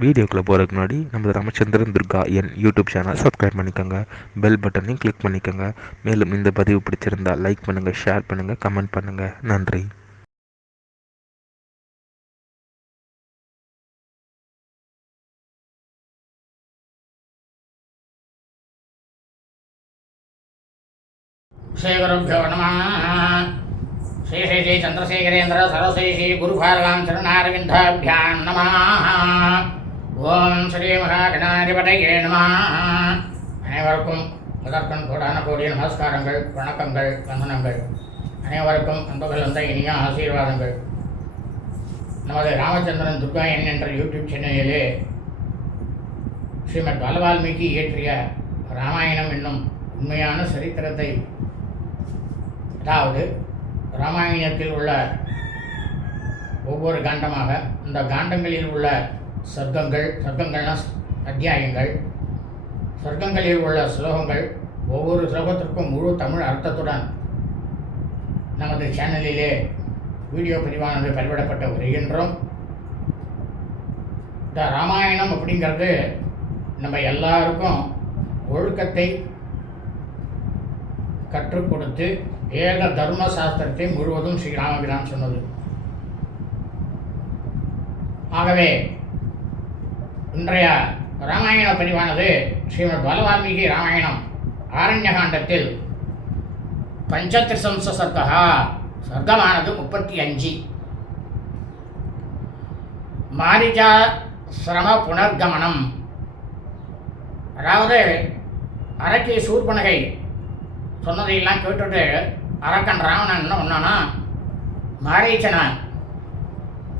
வீடியோக்குள்ளே போகிறதுக்கு முன்னாடி நம்ம ராமச்சந்திரன் துர்கா என் யூடியூப் சேனல் சப்ஸ்கிரைப் பண்ணிக்கோங்க, பெல் பட்டனையும் கிளிக் பண்ணிக்கோங்க. மேலும் இந்த பதிவு பிடிச்சிருந்தால் லைக் பண்ணுங்கள், ஷேர் பண்ணுங்கள், கமெண்ட் பண்ணுங்கள். நன்றி. ஸ்ரீ குருभ्यो நமः. ஸ்ரீ ஸ்ரீ ஸ்ரீ சந்திரசேகரேந்திர சரஸ்வதி ஸ்ரீ குருபாரகாம் சரணாரவிந்தாபியாம் நமः. ஓம் ஸ்ரீ மகாகணாதிபதியே நமः. அனைவருக்கும் முதற்கண் கோடான கோடிய நமஸ்காரங்கள், வணக்கங்கள், வந்தனங்கள். அனைவருக்கும் அன்புகள் வந்த இனிய ஆசீர்வாதங்கள். நமது ராமச்சந்திரன் துர்கா என் என்ற யூடியூப் சேனலிலே ஸ்ரீமத் பாலவால்மீகி இயற்றிய ராமாயணம் என்னும் உண்மையான சரித்திரத்தை, அதாவது ராமாயணத்தில் உள்ள ஒவ்வொரு காண்டமாக இந்த காண்டங்களில் உள்ள சர்க்கங்கள்னா அத்தியாயங்கள், சர்க்கங்களில் உள்ள ஸ்லோகங்கள், ஒவ்வொரு ஸ்லோகத்திற்கும் முழு தமிழ் அர்த்தத்துடன் நமது சேனலிலே வீடியோ பதிவானது பதிவிடப்பட்டு வருகின்றோம். இந்த ராமாயணம் அப்படிங்கிறது நம்ம எல்லாருக்கும் ஒழுக்கத்தை கற்றுக் கொடுத்து வேத தர்ம சாஸ்திரத்தை முழுவதும் ஸ்ரீராமபிரான் சொன்னது. ஆகவே இன்றைய ராமாயண பதிவானது ஸ்ரீமத் பாலவால்மீகி ராமாயணம் ஆரண்யகாண்டத்தில் பஞ்சத்ரிசம்ச சர்க்கா, சர்க்கமானது 35. மாரிஜாசிரம புனர்கமனம், அதாவது அரக்கி சூர்பனகை சொன்னதையெல்லாம் கேட்டுட்டு அரக்கன் ராவணன் என்ன பண்ணானா, மாரீச்சனை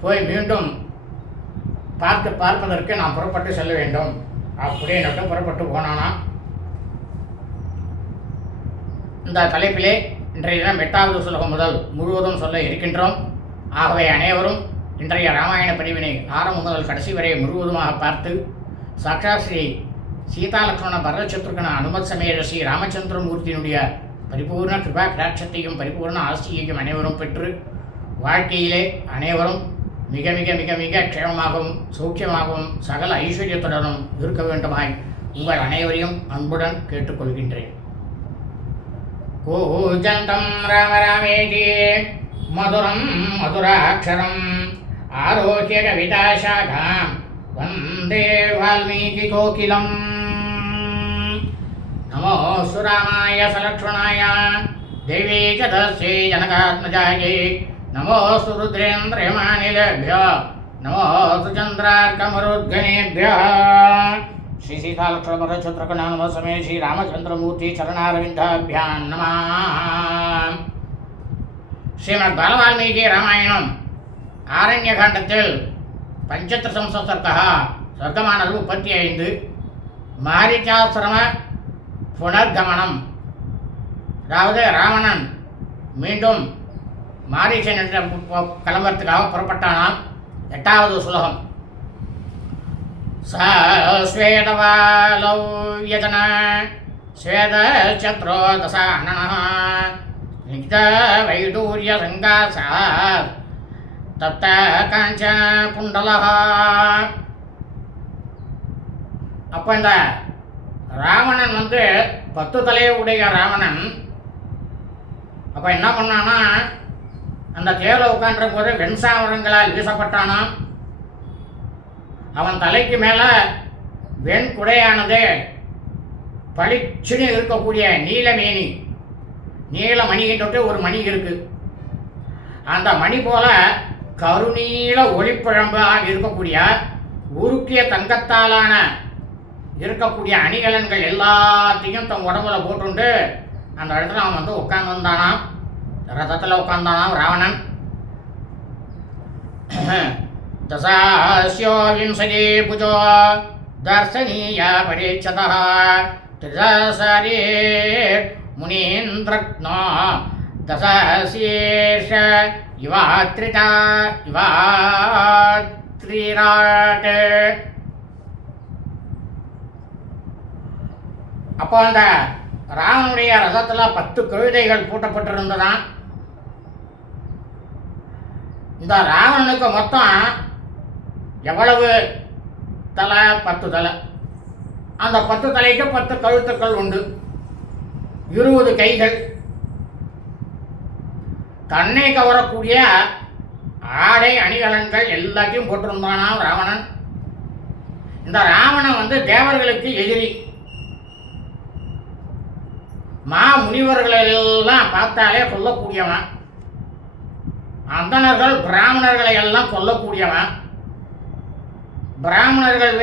போய் மீண்டும் பார்ப்பதற்கு நான் புறப்பட்டு செல்ல வேண்டும் அப்படின்னு புறப்பட்டு போனானா. இந்த தலைப்பிலே இன்றைய தினம் 8வது ஸ்லோகம் முதல் முழுவதும் சொல்ல இருக்கின்றோம். ஆகவே அனைவரும் இன்றைய ராமாயண பதிவினை ஆரம்பம் முதல் கடைசி வரை முழுவதுமாக பார்த்து சாட்சாத் ஸ்ரீ சீதாலக்ஷ்மண பரதசத்ருகன அனுமத் சமேத ஸ்ரீ ராமச்சந்திரமூர்த்தியினுடைய பரிபூர்ண கிருபா கடாட்சத்தையும் பரிபூர்ண ஆசியையும் அனைவரும் பெற்று வாழ்க்கையிலே அனைவரும் மிக மிக மிக மிக க்ஷேமமாகவும் சௌக்கியமாகவும் சகல ஐஸ்வர்யத்துடனும் இருக்க வேண்டுமாய் உங்கள் அனைவரையும் அன்புடன் கேட்டுக்கொள்கின்றேன். கூஜந்தம் ராம ராமேதி மதுரம் மதுராட்சரம் ஆரோக்கிய கவிதாசாகாம் வந்தே வால்மீகி கோகிலம். நமோஸ்து ராமாய சலக்ஷ்மணாய தேவி ச தஸ்யை ஜனகாத்மஜாயை நமோஸ்து ருத்ரேந்திரயமானிலேभ्यो நமோஸ்து சந்திரார்க்கமருத்கணேभ्यो. ஸ்ரீ சீதாலக்ஷ்மண பரதசத்ருகன அனுமத் சமேத ஸ்ரீ ராமச்சந்திரமூர்த்தி சரணாரவிந்தாபியாம் நமः. ஸ்ரீமத் பாலவால்மீகி ராமாயணம் ஆரண்யகாண்டத்தில் பஞ்சத்ரிசம்ச சர்க்கா, சர்க்கமானது 35. மாரிச்சாசிரம புனர்கமனம், அதாவது ராவணன் மீண்டும் மாரீச்சன் கிளம்புறதுக்காக புறப்பட்டானாம். 8வது ஸ்லோகம். ஸ்வேதவாலௌ யஜன ஸ்வேதசத்ரோ தசானனः ஸ்னிக்த வைடூர்ய சங்காசாத் தப்த காஞ்ச குண்டலஹ. அப்போ இந்த ராவணன் 10 தலையை உடைய ராவணன் அப்போ என்ன பண்ணானா, அந்த தேரில் உட்காண்டிருக்கும் போது வெண்சாமரங்களால் வீசப்பட்டானாம். அவன் தலைக்கு மேலே வெண் குடையானது பளிச்சுன்னு இருக்கக்கூடிய நீலமேனி, நீலமணிகின்ற ஒரு மணி இருக்கு. அந்த மணி போல கருநீல ஒளிப்பிழம்பாக இருக்கக்கூடிய உருக்கிய தங்கத்தாலான இருக்கக்கூடிய அணிகலன்கள் எல்லாத்தையும் தன் உடம்புல போட்டுண்டு அந்த இடத்துல அவன் உட்கார்ந்துருந்தானாம். ரதத்தில் உட்கார்ந்தானாம் ராவணன். தசாஸ்யோ விம்சதி புஜோ தர்சனீய பரீட்சதः திரிதசாரி முனீந்திரக்னோ தசாசீர்ஷ இவாத்ரிதா இவாத்ரிராட். அப்போ அந்த ராவனுடைய ரதத்தில் 10 கழுதைகள் பூட்டப்பட்டிருந்ததான். இந்த ராவணனுக்கு மொத்தம் எவ்வளவு தலை 10 தலை. அந்த 10 தலைக்கு 10 கழுத்துக்கள் உண்டு, 20 கைகள். கண்ணை கவரக்கூடிய ஆடை அணிகலன்கள் எல்லாத்தையும் போட்டிருந்தானாம் ராவணன். இந்த ராவணன் தேவர்களுக்கு எதிரி. முனிவர்களெல்லாம் பார்த்தாலே கொல்லக்கூடியவன். அந்தணர்கள் பிராமணர்களை எல்லாம் கொல்லக்கூடியவன். பிராமணர்கள்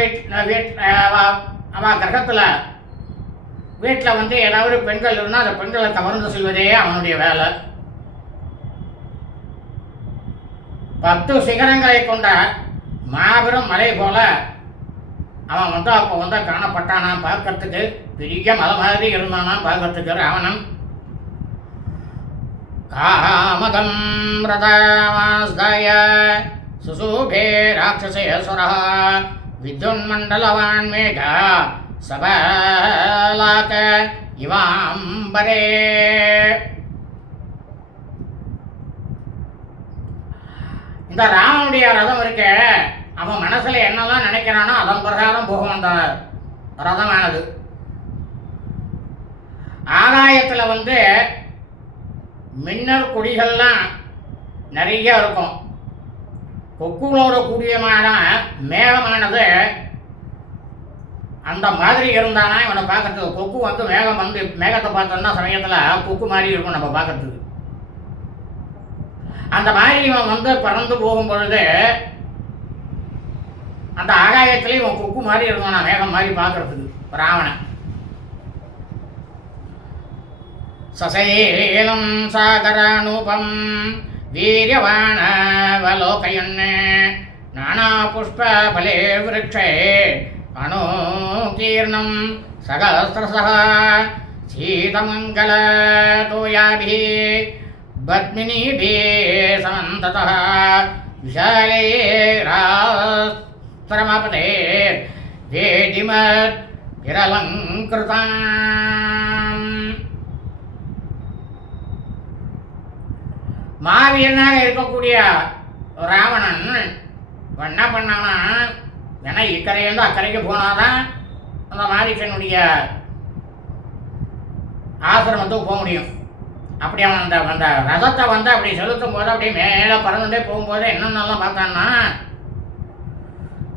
கிரகத்தில் வீட்டில் ஏதாவது பெண்கள் இருந்தால் அந்த பெண்களை கவர்ந்து செல்வதே அவனுடைய வேலை. 10 சிகரங்களை கொண்ட மாபெரும் மலை போல அவன் அப்போ காணப்பட்டானாம். பார்க்கறதுக்கு பெரிய மலை மாதிரி இருந்தானாம் பார்க்கறதுக்கு ராவணன். காமகம் ரதமாஸ்தாய சுசூபே ராட்சசேஸ்வரः வித்யுன்மண்டலவான் மேக சபலாக இவாம்பரே. இந்த ராவனுடைய ரதம் இருக்க, அவன் மனசுல என்னெல்லாம் நினைக்கிறானோ அதன் பிரகாரம் போகும் அந்த ரதமானது. ஆகாயத்தில் மின்னல் கொடிகள்லாம் நிறைய இருக்கும். கொக்குகளோட கூடியமான மேகமானது அந்த மாதிரி இருந்தானா இவனை பார்க்கறதுக்கு. கொக்கு மேகம் மேகத்தை பார்த்தோம்னா சமயத்தில் கொக்கு மாதிரி இருக்கும் நம்ம பார்க்கறதுக்கு. அந்த மாதிரி இவன் பறந்து போகும் பொழுது அந்த ஆகாயத்தில் இவன் கொக்கு மாதிரி இருந்தானா, மேகம் மாதிரி பார்க்கறதுக்கு ராவணன். சசேலம் சாகரானூபம் வீரியவாணவலோகயன் நானா புஷ்ப பலே விருட்சே அணோகீர்ணம் சகஸ்ரசः சீதமங்கல தோயாபி பத்மினிபிः சமந்ததः விஷாலே ராஸ்திரமபதே வேதிமத் விரலங்கிருதாம். மாவீரனாக இருக்கக்கூடிய ராவணன் என்ன பண்ணானா, ஏன்னா இக்கரையிலேருந்து அக்கறைக்கு போனாதான் அந்த மாரீசனுடைய ஆசிரமத்துக்கு போக முடியும். அப்படி அவன் அந்த ரதத்தை அப்படி செலுத்தும் போது அப்படியே மேலே பறந்துட்டே போகும்போது என்னென்னலாம் பார்த்தான்னா,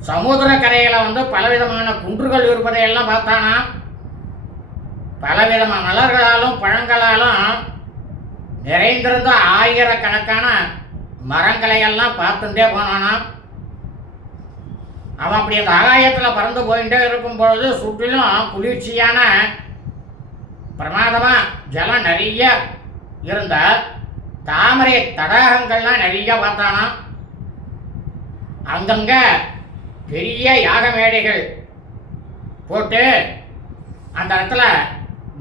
சமுத்திர கரையில் பலவிதமான குன்றுகள் இருப்பதையெல்லாம் பார்த்தானா. பலவிதமான மலர்களாலும் பழங்களாலும் நிறைந்திருந்த ஆயிரக்கணக்கான மரங்களை எல்லாம் பார்த்துட்டே போனானா. அவன் அப்படி அந்த ஆகாயத்தில் பறந்து போயிட்டே இருக்கும் பொழுது சுற்றிலும் குளிர்ச்சியான பிரமாதமா ஜலம் நிறைய இருந்த தாமரை தடாகங்கள்லாம் நிறைய பார்த்தானா. அங்கங்க பெரிய யாக மேடைகள் போட்டு அந்த இடத்துல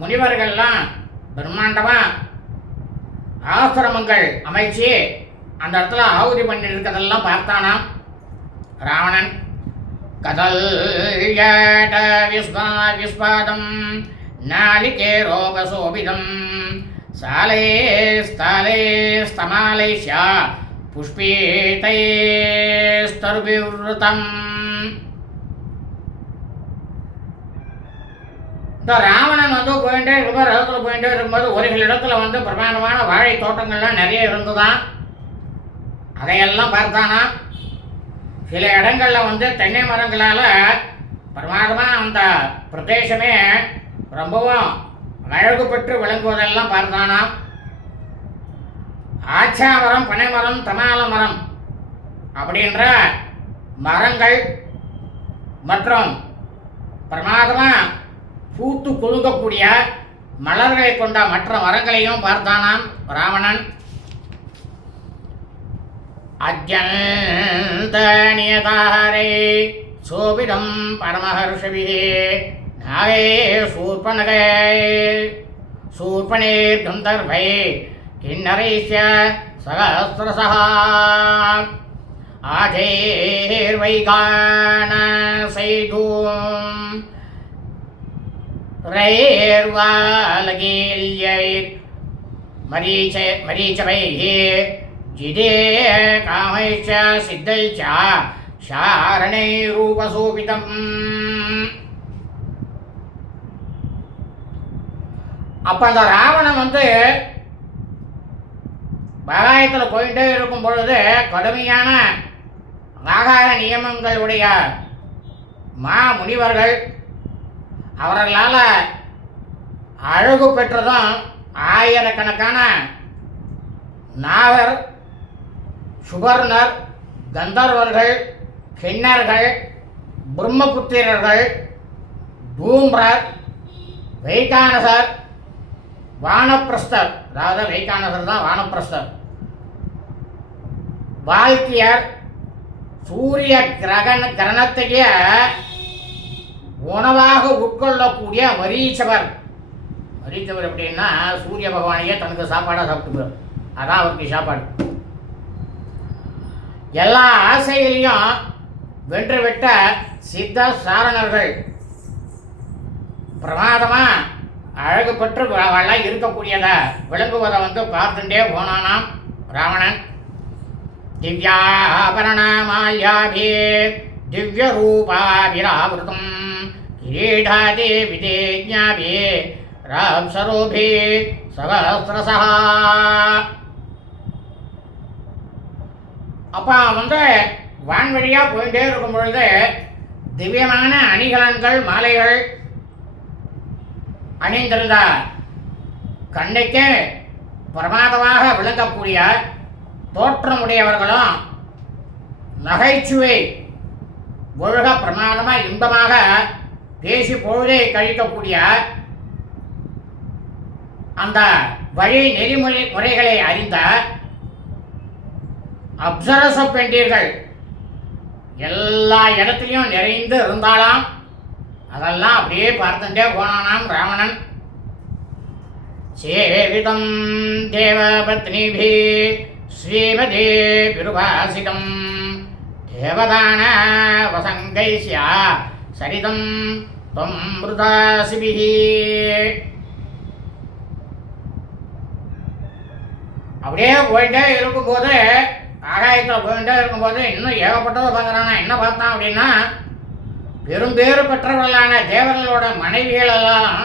முனிவர்கள்லாம் பிரம்மாண்டமா ஆசிரமங்கள் அமைச்சு அந்த இடத்துல ஆகுதி பண்ணி இருக்கிறதெல்லாம் பார்த்தானாம் ராவணன். கதல் விஸ்வாதம் நாளிகேரோபசோபிதம் சாலே ஸ்தாலே ஸ்தமாலைஷ்யா புஷ்பீதைஸ்தருபிவ்ருதம். இந்த ராவணன் போயிட்டே இருக்கும், ரதத்தில் போயிட்டே இருக்கும்போது ஒரு சில இடத்துல பிரமாண்டமான வாழை தோட்டங்கள்லாம் நிறைய இருந்துதான். அதையெல்லாம் பார்த்தானா. சில இடங்களில் தென்னை மரங்களால் பிரமாதமாக அந்த பிரதேசமே ரொம்பவும் அழகு பெற்று விளங்குவதெல்லாம் பார்த்தானா. ஆச்சா மரம், பனை மரம், தமால மரம் அப்படின்ற மரங்கள் மற்றும் பிரமாதமாக பூத்து குலுங்கக்கூடிய மலர்களை கொண்ட மற்ற மரங்களையும் பார்த்தானாம் ராவணன். அத்யந்தநியதாரே சோபிதம் பரமஹர்ஷபிஹி நாவே சூர்பனகே சூர்பணே கந்தர்வை கிண்ணரைஸ்ய சகஸ்ரசः ஆஜைர்வைகானசைதூம் ரேர்வாலகீல்யைர் மரீச்சவைः ஜிதே காமைச்ச சித்தைச்ச சாரணை ரூபசோபிதம். அப்ப அந்த ராவணன் பகாயத்தில் போயிட்டே இருக்கும் பொழுது கடுமையான ஆகார நியமங்களுடைய முனிவர்கள் அவர்களால் அழகு பெற்றதும் ஆயிரக்கணக்கான நாகர், சுபர்ணர், கந்தர்வர்கள், கிண்ணர்கள், பிரம்மபுத்திரர்கள், தூம்ரர், வைகானசர், வானப்பிரஸ்தர், அதாவது வைகானசர் தான் வானப்பிரஸ்தர், வால்கியர், சூரிய கிரணத்தையே உணவாக உட்கொள்ளக்கூடிய மரீச்சவர். மரீச்சவர் எப்படின்னா சூரிய பகவானையே தனக்கு சாப்பாடாக சாப்பிட்டுப்பார். அதான் அவருக்கு சாப்பாடு. எல்லா ஆசைகளையும் வென்றுவிட்ட சித்த சாரணர்கள் பிரமாதமா அழகு பெற்று இருக்கக்கூடியத விளங்குவதை பார்த்துட்டே போனானாம் ராவணன். திவ்யாபரணமால்யாபி திவ்ய ரூபாபிராவிருதம் கிரீடாதே விதேஜ்ஞாபி ராப்சரோபி சகஸ்ரசா. அப்போ வான்வழியாக போயிட்டே இருக்கும் பொழுது திவ்யமான அணிகலன்கள், மாலைகள் அணிந்திருந்த கண்ணுக்கே பிரமாதமாக விளங்கக்கூடிய தோற்றமுடையவர்களும் நகைச்சுவை ஒழுக பிரமாதமாக இன்பமாக பேசி பொழுதை கழிக்கக்கூடிய அந்த வழி முறைகளை அறிந்த அப்சரச பெண்டீர்கள் எல்லா இடத்துலையும் நிறைந்து இருந்தாலாம். அதெல்லாம் அப்படியே பார்த்துட்டே போனானாம் ராவணன். சேவிதம் தேவபத்னிபி ஸ்ரீமதே பிருபாசிதம் தேவதான வசங்கைஸ்யா சரிதம் தொம் மிருதாசிபிஹி. அப்படியே போயிட்டே இருக்கும்போது, ஆகாயத்தில் போயிட்டே இருக்கும்போது இன்னும் ஏகப்பட்டதை பார்க்குறானா. என்ன பார்த்தான் அப்படின்னா, பெரும்பேறு பெற்றவர்களான தேவர்களோட மனைவிகள் எல்லாம்,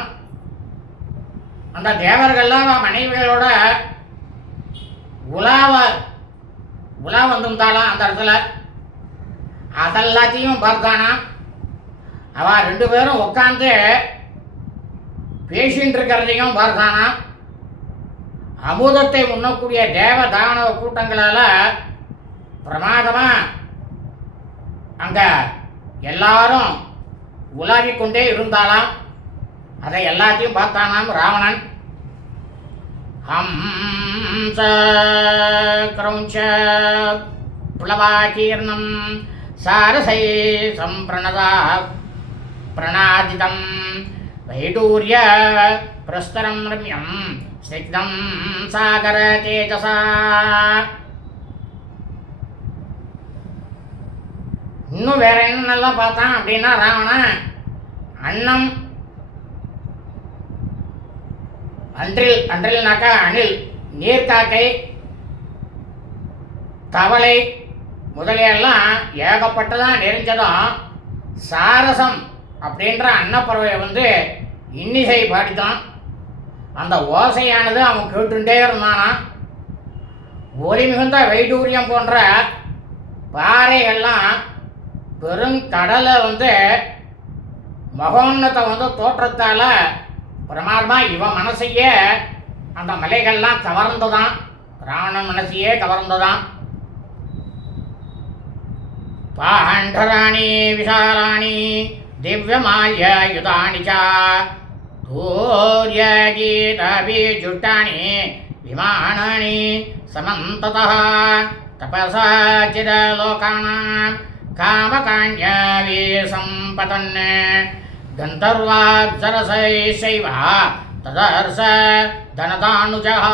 அந்த தேவர்கள்லாம் மனைவிகளோட உலா வந்திருந்தாலாம் அந்த இடத்துல. அதெல்லாத்தையும் பார்த்தானா. அவ 2 பேரும் உட்காந்து பேசின்னு இருக்கிறதையும் பார்த்தானா. அமுதத்தை உண்ணக்கூடிய தேவ தானவ கூட்டங்களால் பிரமாதமா அங்க எல்லாரும் உலாவிக் கொண்டே இருந்தாலாம். அதை எல்லாத்தையும் பார்த்தானாம் ராவணன். ஹம்ச கிரௌஞ்ச புலவாகீர்ணம் சாரசை சம்பிரணதா பிரணாதிதம் வைடூரிய பிரஸ்தரம் ரம்யம் ஸ்னிக்தம் சாகர தேஜசா. இன்னும் வேற என்னென்னலாம் பார்த்தான் அப்படின்னா ராவணன், அன்னம், அன்றில்னாக்கா அணில், நீர்க்காக்கை, தவளை முதலியெல்லாம் ஏகப்பட்டதான் நெறிஞ்சதும் சாரசம் அப்படின்ற அன்னப்பறவை இன்னிசை பாடித்தான். அந்த ஓசையானது அவன் கேட்டுட்டே இருந்தானா. ஒளி மிகுந்த வைடூரியம் போன்ற பாறைகள்லாம் பெருங்கடலை மகோன்னத தோற்றத்தால் பிரமாதமாக இவன் மனசையே அந்த மலைகள்லாம் கவர்ந்துதான், ராவணன் மனசையே கவர்ந்துதான். பாண்டராணி விஷாலாணி திவ்யமால்யுதானி ச தூர்யகீதபிஜுட்டானி விமானானி சமந்ததः தபசா சிதலோகானாம் காமகாண்யாவி சம்பதன் கந்தர்வாப்சரசைஷைவ ததர்ச தனதானுஜः.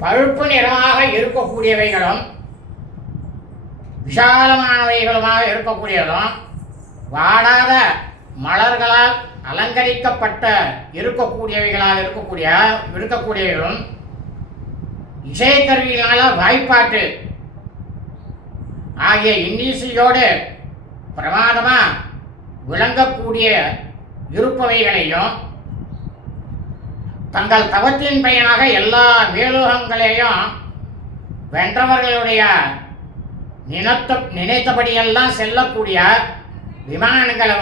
பழுப்பு நிறமாக இருக்கக்கூடியவைகளும் விஷாலமானவைகளுமாக இருக்கக்கூடியதும் வாடாத மலர்களால் அலங்கரிக்கப்பட்ட இருக்கக்கூடியவைகளால் இருக்கக்கூடியவைகளும் இசைக்கருவிகளால் வாய்ப்பாட்டு ஆகிய இன்னிசையோடு பிரமாதமா விளங்கக்கூடிய இருப்பவைகளையும் தங்கள் தவத்தின் பயனாக எல்லா மேலோகங்களையும் வென்றவர்களுடைய நினைத்தபடியெல்லாம் செல்லக்கூடிய விமானங்களை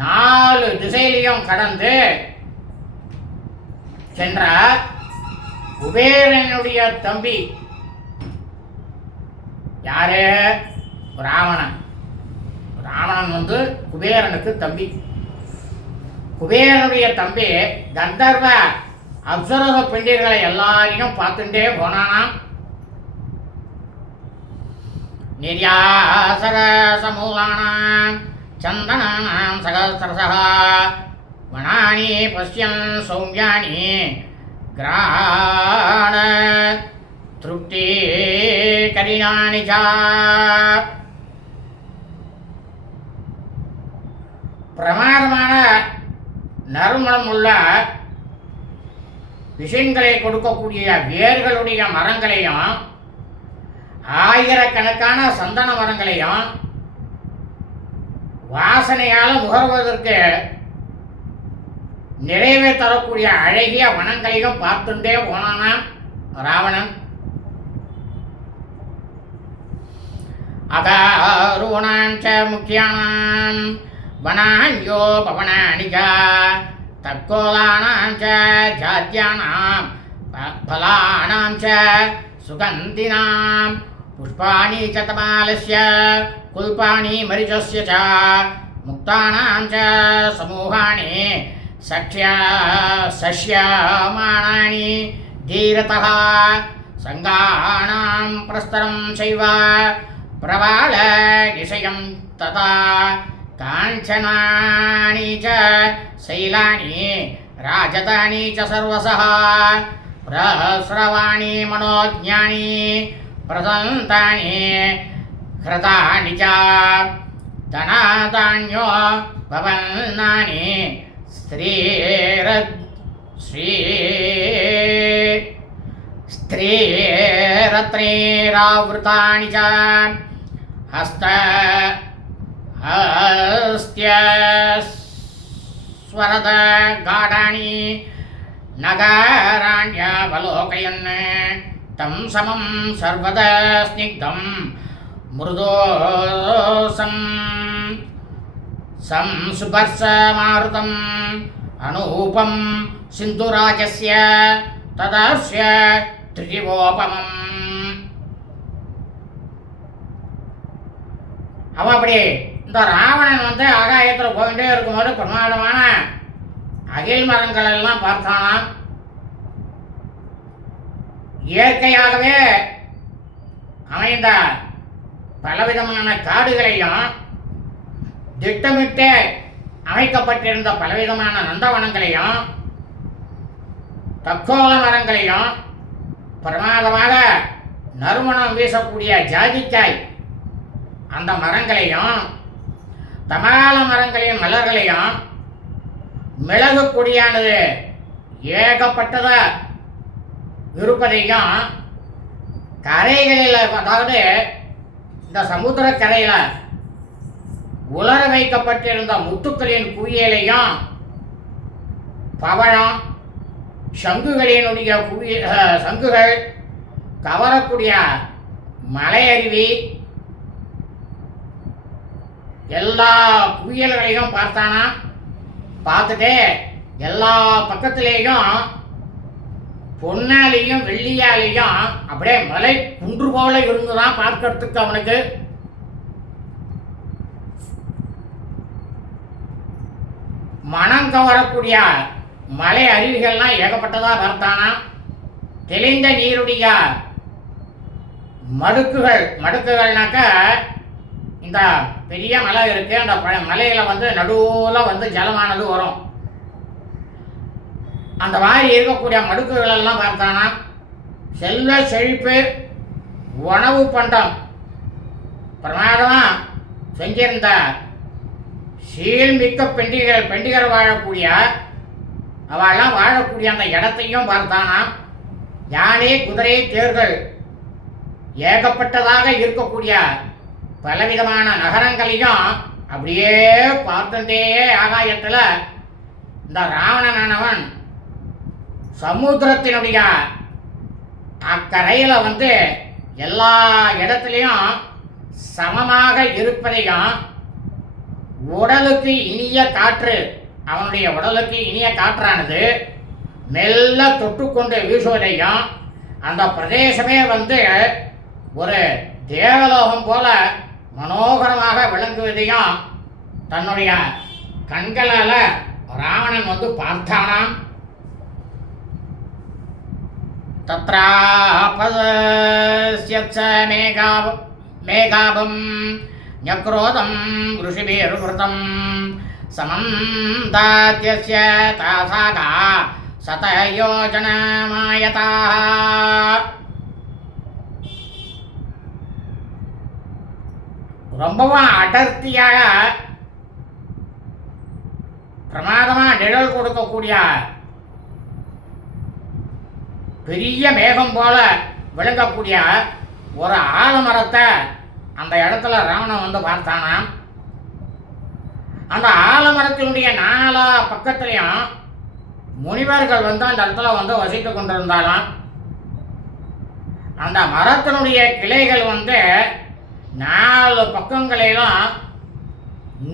4 திசையிலையும் கடந்து சென்ற குபேரனுடைய தம்பி யாரு? ராவணன். ராவணன் குபேரனுக்கு தம்பி. குபேரனுடைய தம்பி கந்தர்வ அப்சரச பெண்டிர்களை எல்லாரையும் பார்த்துட்டே போனானாம். நிர்யாசரசமூலானாம் சந்தனானாம் சகஸ்ரசஹ வனானி பஷ்யன் சௌம்யானி கிராண திருப்தி கரிணானி ச. பிரமாதமான நறுமணம் உள்ள விஷயங்களை கொடுக்கக்கூடிய வேர்களுடைய மரங்களையும் ஆயிரக்கணக்கான சந்தன மரங்களையும் வாசனையால் முகர்வதற்கு நிறைவே தரக்கூடிய அழகிய வனங்களையும் பார்த்துட்டே போனானாம் ராவணன். அகாரூணாஞ்ச முக்கியானாம் வனான்யோ பவனானிக தக்கோலானாஞ்ச ஜாத்யானாம் பலானாஞ்ச சுகந்தினாம் புஷ்பாணி ச தமாலஸ்ய குல்பாணி மரிச்சஸ்ய ச முக்தானாஞ்ச சமூகாணி சஷ்யமானானி தீரதः சங்கானாம் பிரஸ்தரம் சைவ பிரபால நிஷயம் ததா காஞ்சனானி ச சைலானி ராஜதானி ச சர்வசः பிரஸ்ரவாணி மனோஜ்ஞானி பிரசந்தானி ஹ்ரதானி ச தனாதான்யோ பவன்னானி ஸ்திரீரத்னேராவ்ருதானி ச ஹஸ்த்யஸ்வரத காடானி நகராண்யவலோகயன் தம் சமம் சர்வத ஸ்னிக்தம் மிருதோசம் சம்சுபர்சமாருதம் அனூபம் சிந்துராஜஸ்ய ததஸ்ய திரிவோபமம். அவன் அப்படி இந்த ராவணன் ஆகாயத்தில் போயிட்டே இருக்கும்போது பிரமாதமான அகில் மரங்கள் எல்லாம் பார்த்தானாம். இயற்கையாகவே அமைந்த பலவிதமான காடுகளையும் திட்டமிட்டு அமைக்கப்பட்டிருந்த பலவிதமான நந்தவனங்களையும் தக்கோல மரங்களையும் பிரமாதமாக நறுமணம் வீசக்கூடிய ஜாதிக்காய் அந்த மரங்களையும் தமால மரங்களையும் மலர்களையும் மிளகு கொடியானது ஏகப்பட்டதா இருப்பதையும் கரைகளில் அதாவது இந்த சமுத்திர கரையில் உலர வைக்கப்பட்டிருந்த முத்துக்களின் குவியலையும் பவழம் சங்குகளினுடைய சங்குகள் கவரக்கூடிய மலையருவி எல்லா குவியல்களையும் பார்த்தானா. பார்த்துட்டு எல்லா பக்கத்திலேயும் பொன்னாலையும் வெள்ளியாலையும் அப்படியே மலை குன்று போல இருந்துதான் பார்க்கறதுக்கு அவனுக்கு. மனம் கவரக்கூடிய மலை அருவிகள்லாம் ஏகப்பட்டதா பார்த்தானா. தெளிந்த நீருடைய மடுக்குகள்னாக்க இந்த பெரிய மலை இருக்கு, அந்த மலையில நடுவில் ஜலமானது வரும். அந்த மாதிரி இருக்கக்கூடிய மடுக்குகள் எல்லாம் பார்த்தானா. செல்வ செழிப்பு உணவு பண்டம் பிரமாதமா செஞ்சிருந்த சீல்மிக்க பெண்டிகர் வாழக்கூடிய அவெல்லாம் வாழக்கூடிய அந்த இடத்தையும் பார்த்தானா. யானை குதிரை தேர்கள் ஏகப்பட்டதாக இருக்கக்கூடிய பலவிதமான நகரங்களையும் அப்படியே பார்த்துட்டே ஆகாயத்தில் இந்த ராவணனானவன் சமுத்திரத்தினுடைய அக்கரையில் எல்லா இடத்துலையும் சமமாக இருப்பதையும் உடலுக்கு இனிய காற்று, அவனுடைய உடலுக்கு இனிய காற்றானது மெல்ல தொட்டுக்கொண்டு வீசுவதையும் அந்த பிரதேசமே ஒரு தேவலோகம் போல மனோகரமாக விளங்குவதையும் தன்னுடைய கண்களால் ராவணன் பார்த்தானாம். தத்ராபஸ்யத்ஸ மேகாபம் ஞக்ரோதம் ऋषिभिर्वृतं சமம் தாத்யஸ்ய தாசாகா சதயோஜனமாயதா. ரொம்பவும் அடர்த்தியாக பிரமாதமாக நிழல் கொடுக்கக்கூடிய பெரிய மேகம் போல விளங்கக்கூடிய ஒரு ஆலமரத்தை அந்த இடத்துல ராவணன் பார்த்தானாம். அந்த ஆலமரத்தினுடைய நாலா பக்கத்துலையும் முனிவர்கள் அந்த இடத்துல வசித்து கொண்டிருந்தாலாம். அந்த மரத்தினுடைய கிளைகள் 4 பக்கங்களிலும்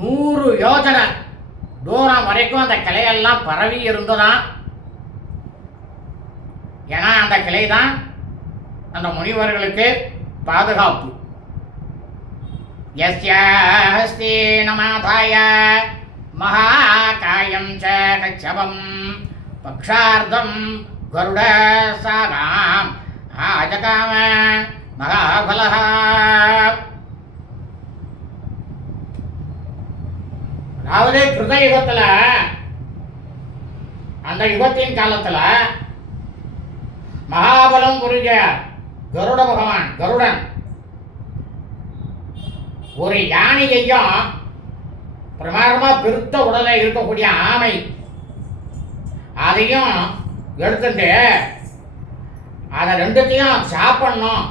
100 யோஜனை தூரம் வரைக்கும் அந்த கிளையெல்லாம் பரவி இருந்ததாம். ஏன்னா அந்த கிளை தான் அந்த முனிவர்களுக்கு பாதுகாப்பு. யஸ்யாஸ்தி நமாதாய மகாகாயம் ச கச்சபம் பக்ஷார்த்தம் கருட சாகாம் ஆஜகாம மகாபலஹ. அதாவது கிருத யுகத்துல, அந்த யுகத்தின் காலத்துல மகாபலம் புரிஞ்ச கருட பகவான் கருடன் ஒரு யானையையும் பிரமாதமா பெருத்த உடலை இருக்கக்கூடிய ஆமை அதையும் எடுத்துட்டு அதை ரெண்டுத்தையும் சாப்பிடணும்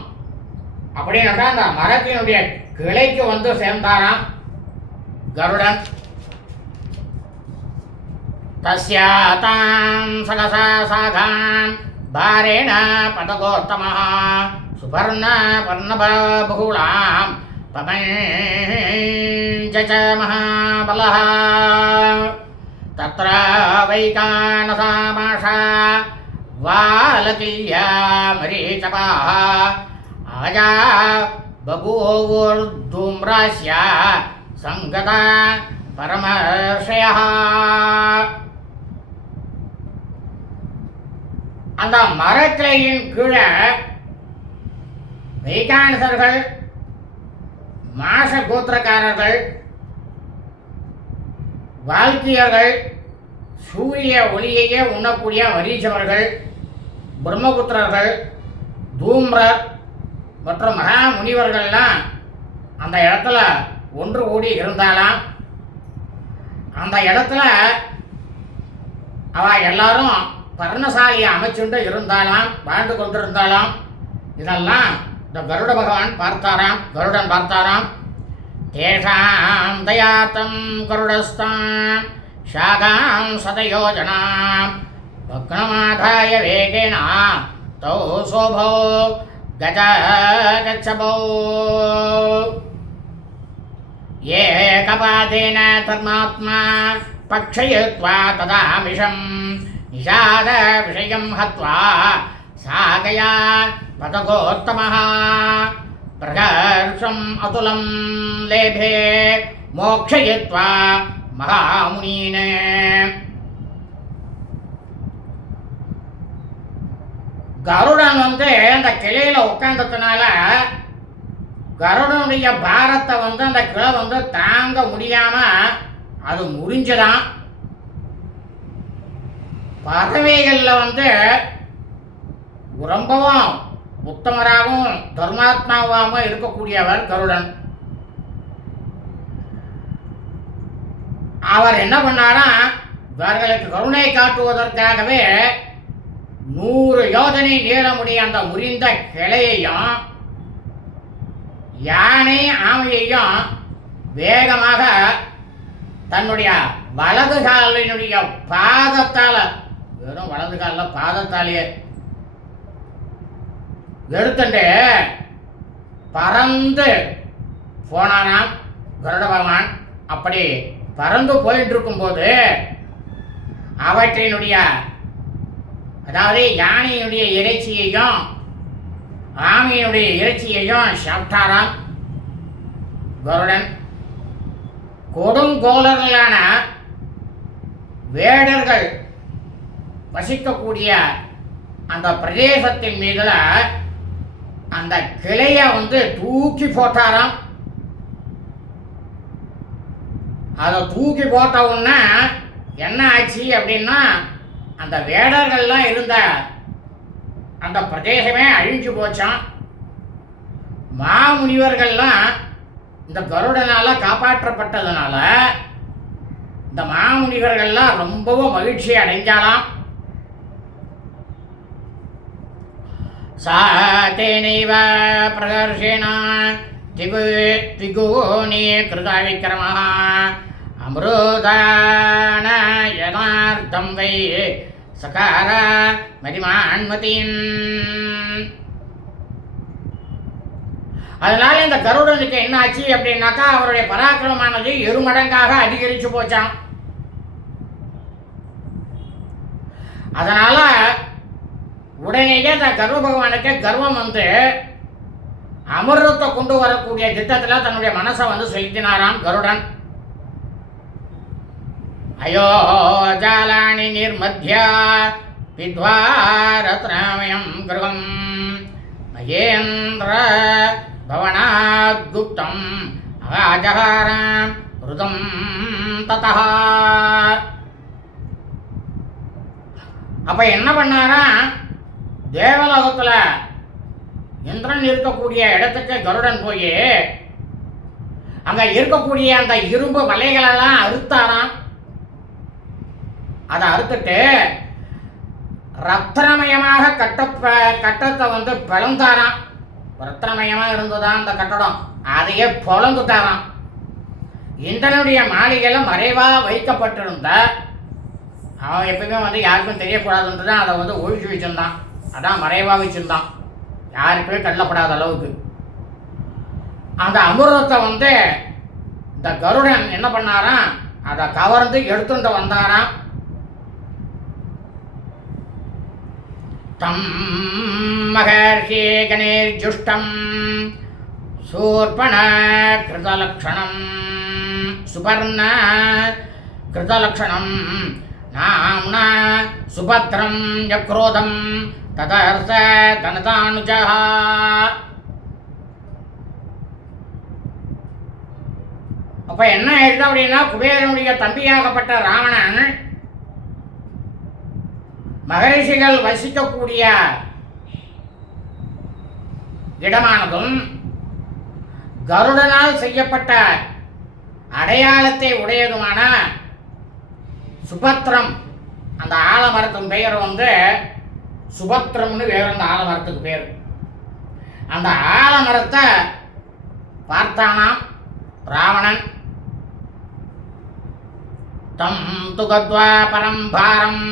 அப்படின்னா அந்த மரத்தினுடைய கிளைக்கு சேர்ந்தாராம் கருடன். தஸ்யாதாம் சகசா சாகாம் பாரேண பதகோத்தமஹ சுபர்ண பர்ணபகுளாம் பமஞ்ச மகாபலஹ. தத்ர வைகானசாமாஷா வாலகில்யா மரீச்சபாஹ ஆஜா பபூவுர்தும்ராஸ்ய சங்கதா பரமர்ஷயஹ. அந்த மரக்கிளையின் கீழே வைகானசர்கள், மாச கோத்திரக்காரர்கள், வால்கியர்கள், சூரிய ஒளியையே உண்ணக்கூடிய வரீச்சவர்கள், பிரம்மபுத்திரர்கள், தூம்ரர் மற்றும் மகா முனிவர்கள்லாம் அந்த இடத்துல ஒன்று கூடி இருந்தாலாம். அந்த இடத்துல அவ எல்லாரும் பர்ணசாலியை அமைச்சுண்டு இருந்தாலாம், வாழ்ந்து கொண்டிருந்தாலாம். இதெல்லாம் இந்த கருட பகவான் பார்த்தாராம், கருடன் பார்த்தாராம். தேஷாம் தயாத்தம் கருடஸ்தாம் ஷாகாம் சதயோஜனாம் பக்னமாதாய வேகேன தௌ சோபோ கச்சபோ ஏகபாதேன தர்மாத்மா பக்ஷயத்வா ததாமிஷம் நிஷாத விஷயம் ஹத்வா சாகயா பதகோத்தமஹ பிரகர்ஷம் அதுலம் லேபே மோக்ஷயத்வா மகாமுனீன. கருடன் அந்த கிளையில உட்கார்ந்ததுனால கருடனுடைய பாரத்தை அந்த கிளை தாங்க முடியாம அது முறிஞ்சதான். பறவைகள்ல ரொம்பவும் உத்தமராகவும் தர்மாத்மாவாகவும் இருக்கக்கூடியவர் கருடன். அவர் என்ன பண்ணாரா, இவர்களுக்கு கருணை காட்டுவதற்காகவே 100 யோஜனை நீளமுடைய அந்த முறிந்த கிளையையும் யானை ஆமையையும் வேகமாக தன்னுடைய வலது காலினுடைய பாதத்தால், வெறும் வலது காலில் பாதத்தாலேயே எடுத்துட்டு பறந்து போனானாம் கருட பகவான். அப்படி பறந்து போயிட்டு இருக்கும்போது அவற்றினுடைய, அதாவது யானையினுடைய இறைச்சியையும் ஆமையினுடைய இறைச்சியையும் சாப்பிட்டாராம் கருடன். கொடுங்கோலர்களான வேடர்கள் வசிக்கக்கூடிய அந்த பிரதேசத்தின் மீதுல அந்த கிளையை தூக்கி போட்டாராம். அதை தூக்கி போட்ட உடனே என்ன ஆச்சு அப்படின்னா, அந்த வேடர்கள்லாம் இருந்த அந்த பிரதேசமே அழிஞ்சு போச்சான். மாமுனிவர்கள்லாம் இந்த கருடனால காப்பாற்றப்பட்டதுனால இந்த மாமுனிவர்கள்லாம் ரொம்பவும் மகிழ்ச்சி அடைஞ்சாலாம். சாதேனைவ பிரகர்ஷேண திகுனி கிருதா விக்ரமः அம்ருதான யதார்த்தம் வை சகார மதிமான்மதின். அதனால இந்த கருடனுக்கு என்ன ஆச்சு அப்படின்னாக்கா, அவருடைய பராக்கிரமமானது 2 மடங்காக அதிகரிச்சு போச்சான். அதனால உடனேயே இந்த கருட பகவானுக்கு கர்வம் அமிர்தத்தை கொண்டு வரக்கூடிய திட்டத்தில் தன்னுடைய மனசை செலுத்தினாராம் கருடன். அயோ ஜாலானி நிர்மத்யா வித்வாரத்ராமயம் கிருகம் மகேந்திர பவனாத் குப்தம் அஜகாரம் ருதம் ததா. அப்ப என்ன பண்ணாரா, தேவலோகத்துல இந்திரன் இருக்கக்கூடிய இடத்துக்கு கருடன் போய் அங்க இருக்கக்கூடிய அந்த இரும்பு வலைகளெல்லாம் அறுத்தாராம். அதை அறுத்துட்டு ரத்னமயமாக கட்டத்தை பிளந்தாராம். ரத்னமயமாக இருந்ததான் அந்த கட்டடம், அதையே பொழந்துட்டாராம். இந்திரனுடைய மாளிகையில மறைவா வைக்கப்பட்டிருந்த, அவன் எப்பயுமே யாருக்கும் தெரியக்கூடாதுன்றதான் அதை ஒழிச்சு வச்சிருந்தான். அதான் மறைவா வச்சிருந்தான், யாருக்குமே கள்ளப்படாத அளவுக்கு. அந்த அமிர்தத்தை இந்த கருடன் என்ன பண்ணாராம், அதை கவர்ந்து எடுத்துட்டு வந்தாராம். தம் மகர்ஷி கணேர்ஜுஷ்டம் சூர்பண கிருதலக்ஷணம் சுபர்ண கிருதலக்ஷணம் நாம்னா சுபத்ரம் யக்ரோதம் ததர்ச தனதானுஜா. அப்ப என்ன ஆயிடுது அப்படின்னா, குபேரனுடைய தம்பியாகப்பட்ட ராவணன் மகரிஷிகள் வசிக்கக்கூடிய இடமானதும் கருடனால் செய்யப்பட்ட அடையாளத்தை உடையதுமான சுபத்ரம், அந்த ஆலமரத்தின் பெயர் சுபத்ரம்னு வேறு அந்த ஆலமரத்துக்கு பேர். அந்த ஆலமரத்தை பார்த்தானாம் ராவணன். தம் துகத்வா பரம் பாரம்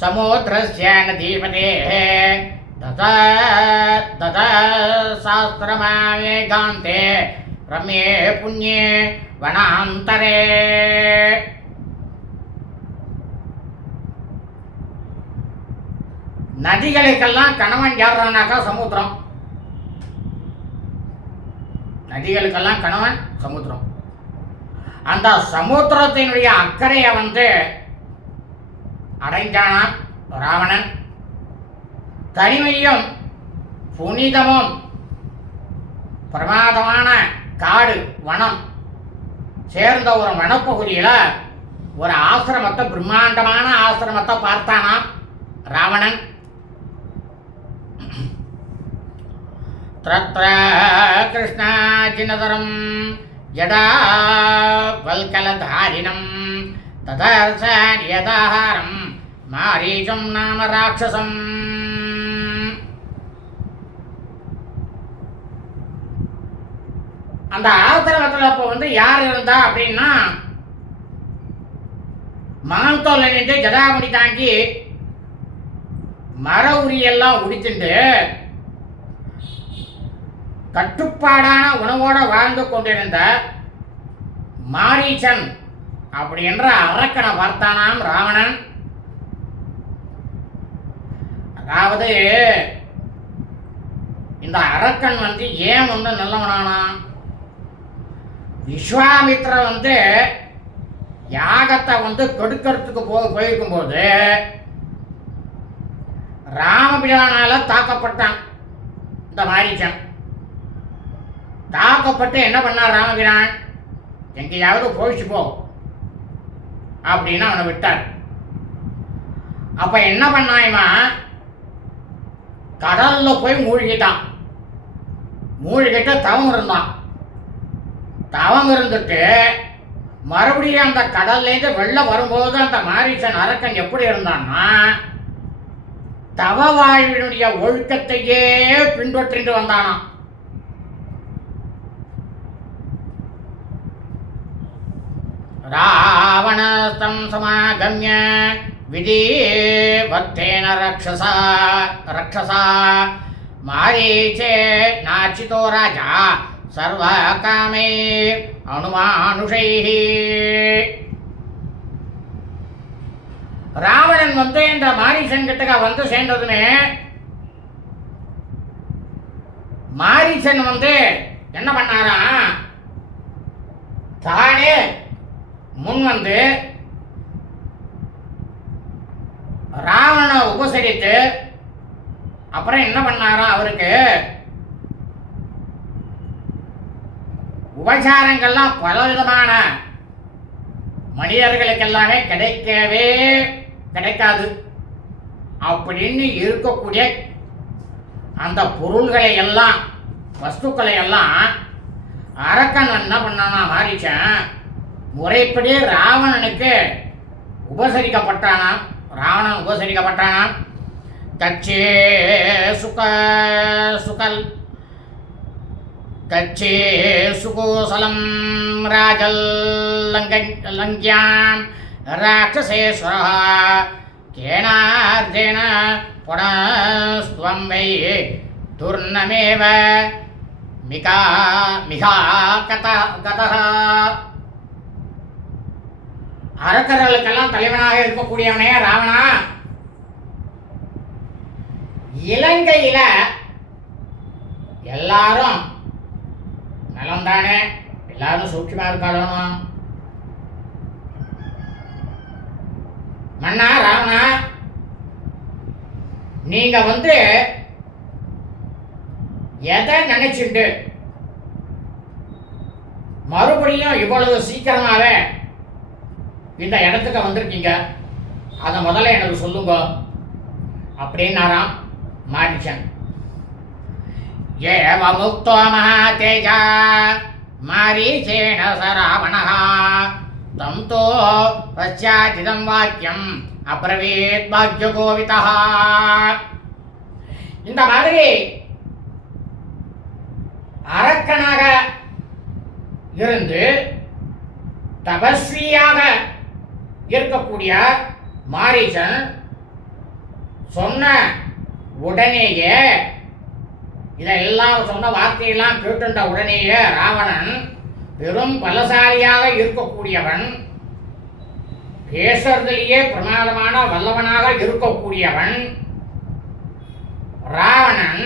சமுத்திரஸ்ய நதீபதேஹ தத சாஸ்திரமாவேகாந்தே ரம்யே புண்ணியே வனாந்தரே. நதிகளுக்கெல்லாம் கணவன் யாருனாக்கா சமுத்திரம். நதிகளுக்கெல்லாம் கணவன் சமுத்திரம். அந்த சமுத்திரத்தினுடைய அக்கறையை அடைஞ்சானாம் ராவணன். தனிமையும் புனிதமும் பிரமாதமான காடு வனம் சேர்ந்த ஒரு வனப்பகுதியில் ஒரு ஆசிரமத்தை, பிரம்மாண்டமான ஆசிரமத்தை பார்த்தானாம் ராவணன். தத்ர கிருஷ்ணாஜினதரம் ஜடா வல்கலதாரிணம் ததர்ச யதாஹாரம் மாரீச்சம் நாம ராட்சசம். அந்த ஆசிரமத்தில் இப்போ யார் இருந்தா அப்படின்னா மாந்தோல் நின்று ஜடாமுடி தாங்கி மர உரியெல்லாம் உடித்துண்டு கட்டுப்பாடான உணவோடு வாழ்ந்து கொண்டிருந்த மாரீச்சன் அப்படி என்ற அரக்கனை பார்த்தானாம் ராவணன். அதாவது இந்த அரக்கன் ஏன் நல்லவனானா, விஸ்வாமித்திர யாகத்தை கெடுக்கிறதுக்கு போயிருக்கும்போது ராமபிரானால தாக்கப்பட்டான். இந்த மாரீச்சன் தாக்கப்பட்டு என்ன பண்ணார் ராமபிரான், எங்கேயாவது போயிச்சு போ அப்படின்னு அவனை விட்டார். அப்ப என்ன பண்ணான், இவன் கடல்ல போய் மூழ்கிட்டான். மூழ்கிட்டு தவம் இருந்தான். தவம் இருந்துட்டு மறுபடியும் அந்த கடல்லேருந்து வெளில வரும்போது அந்த மாரீச்சன் அரக்கன் எப்படி இருந்தான்னா தவ வாழ்வினுடைய ஒழுக்கத்தையே பின்பற்றிட்டு வந்தானாம். ராவணஸ்தம் சமாகம்ய விதி பக்தேன ரக்ஷசா மாரீச்சே நாச்சிதோ ராஜா சர்வ காமே அனுமானுஷைஹி. ராவணன் இந்த மாரீச்சன் கிட்ட சேர்ந்ததுமே மாரீச்சன் என்ன பண்ணாரா, தானே முன் ராவணனை உபசரித்து அப்புறம் என்ன பண்ணாரா, அவருக்கு உபசாரங்கள்லாம் பலவிதமான மனிதர்களுக்கு எல்லாமே கிடைக்காது அப்படின்னு இருக்கக்கூடிய அந்த பொருள்களை எல்லாம் வஸ்துக்களை எல்லாம் அரக்கன் என்ன பண்ணானா மாரீச்சன் முறைப்படி ராவணனுக்கு உபசரிக்கப்பட்டானாம். ராவணன் உபசரிக்கப்பட்டானாம். தச்சே சுகோசலம் ராஜல் லங்க்யாம் ராட்சசேஸ்வர கேனார்ஜேன புனஸ்துவம் வை துர்ணமேவ மிகா கதஹ. அரக்கர்களுக்கெல்லாம் தலைவனாக இருக்கக்கூடியவனே ராவணா, இலங்கையில எல்லாரும் நலம்தானே, எல்லாரும் சூட்சமா இருக்காளணும். மன்னா ராவணா, நீங்க எதை நினைச்சுட்டு மறுபடியும் இவ்வளவு சீக்கிரமாவே இந்த இடத்துக்கு வந்திருக்கீங்க, அதை முதல்ல எனக்கு சொல்லுங்க அப்படின்னாராம் மாரீச்சன். ஏவ முக்தோ மகாதேஜா மாரீச்சேன ச ராவணः தம் தோ பச்சாதிதம் வாக்கியம் அப்ரவீத் பாக்யகோவிதः. இந்த மாதிரி அரக்கனாக இருந்து தபஸ்வியாக இருக்கக்கூடிய மாரீச்சன் சொன்ன உடனேயே இதெல்லாம் சொன்ன வார்த்தையெல்லாம் கேட்டுட்ட உடனேயே ராவணன் பெரும் பலசாலியாக இருக்கக்கூடியவன், பேசுறதுலேயே பிரமாதமான வல்லவனாக இருக்கக்கூடியவன் ராவணன்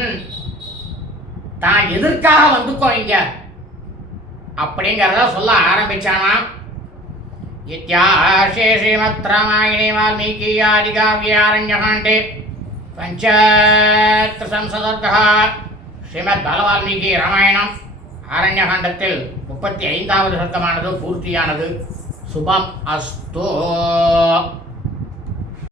தான் எதற்காக வந்துக்கோ இங்க அப்படிங்கிறத சொல்ல ஆரம்பிச்சானாம். இத்தியாசே ஸ்ரீமத் ராமாயணே வால்மீகி ஆதிகாவ்யாரண்யகாண்டே பஞ்சத்ரிசம்சதர்கः ஸ்ரீமத் பாலவால்மீகி ராமாயணம் ஆரண்யகாண்டத்தில் 35வது சர்க்கமானது பூர்த்தியானது. சுபம் அஸ்து.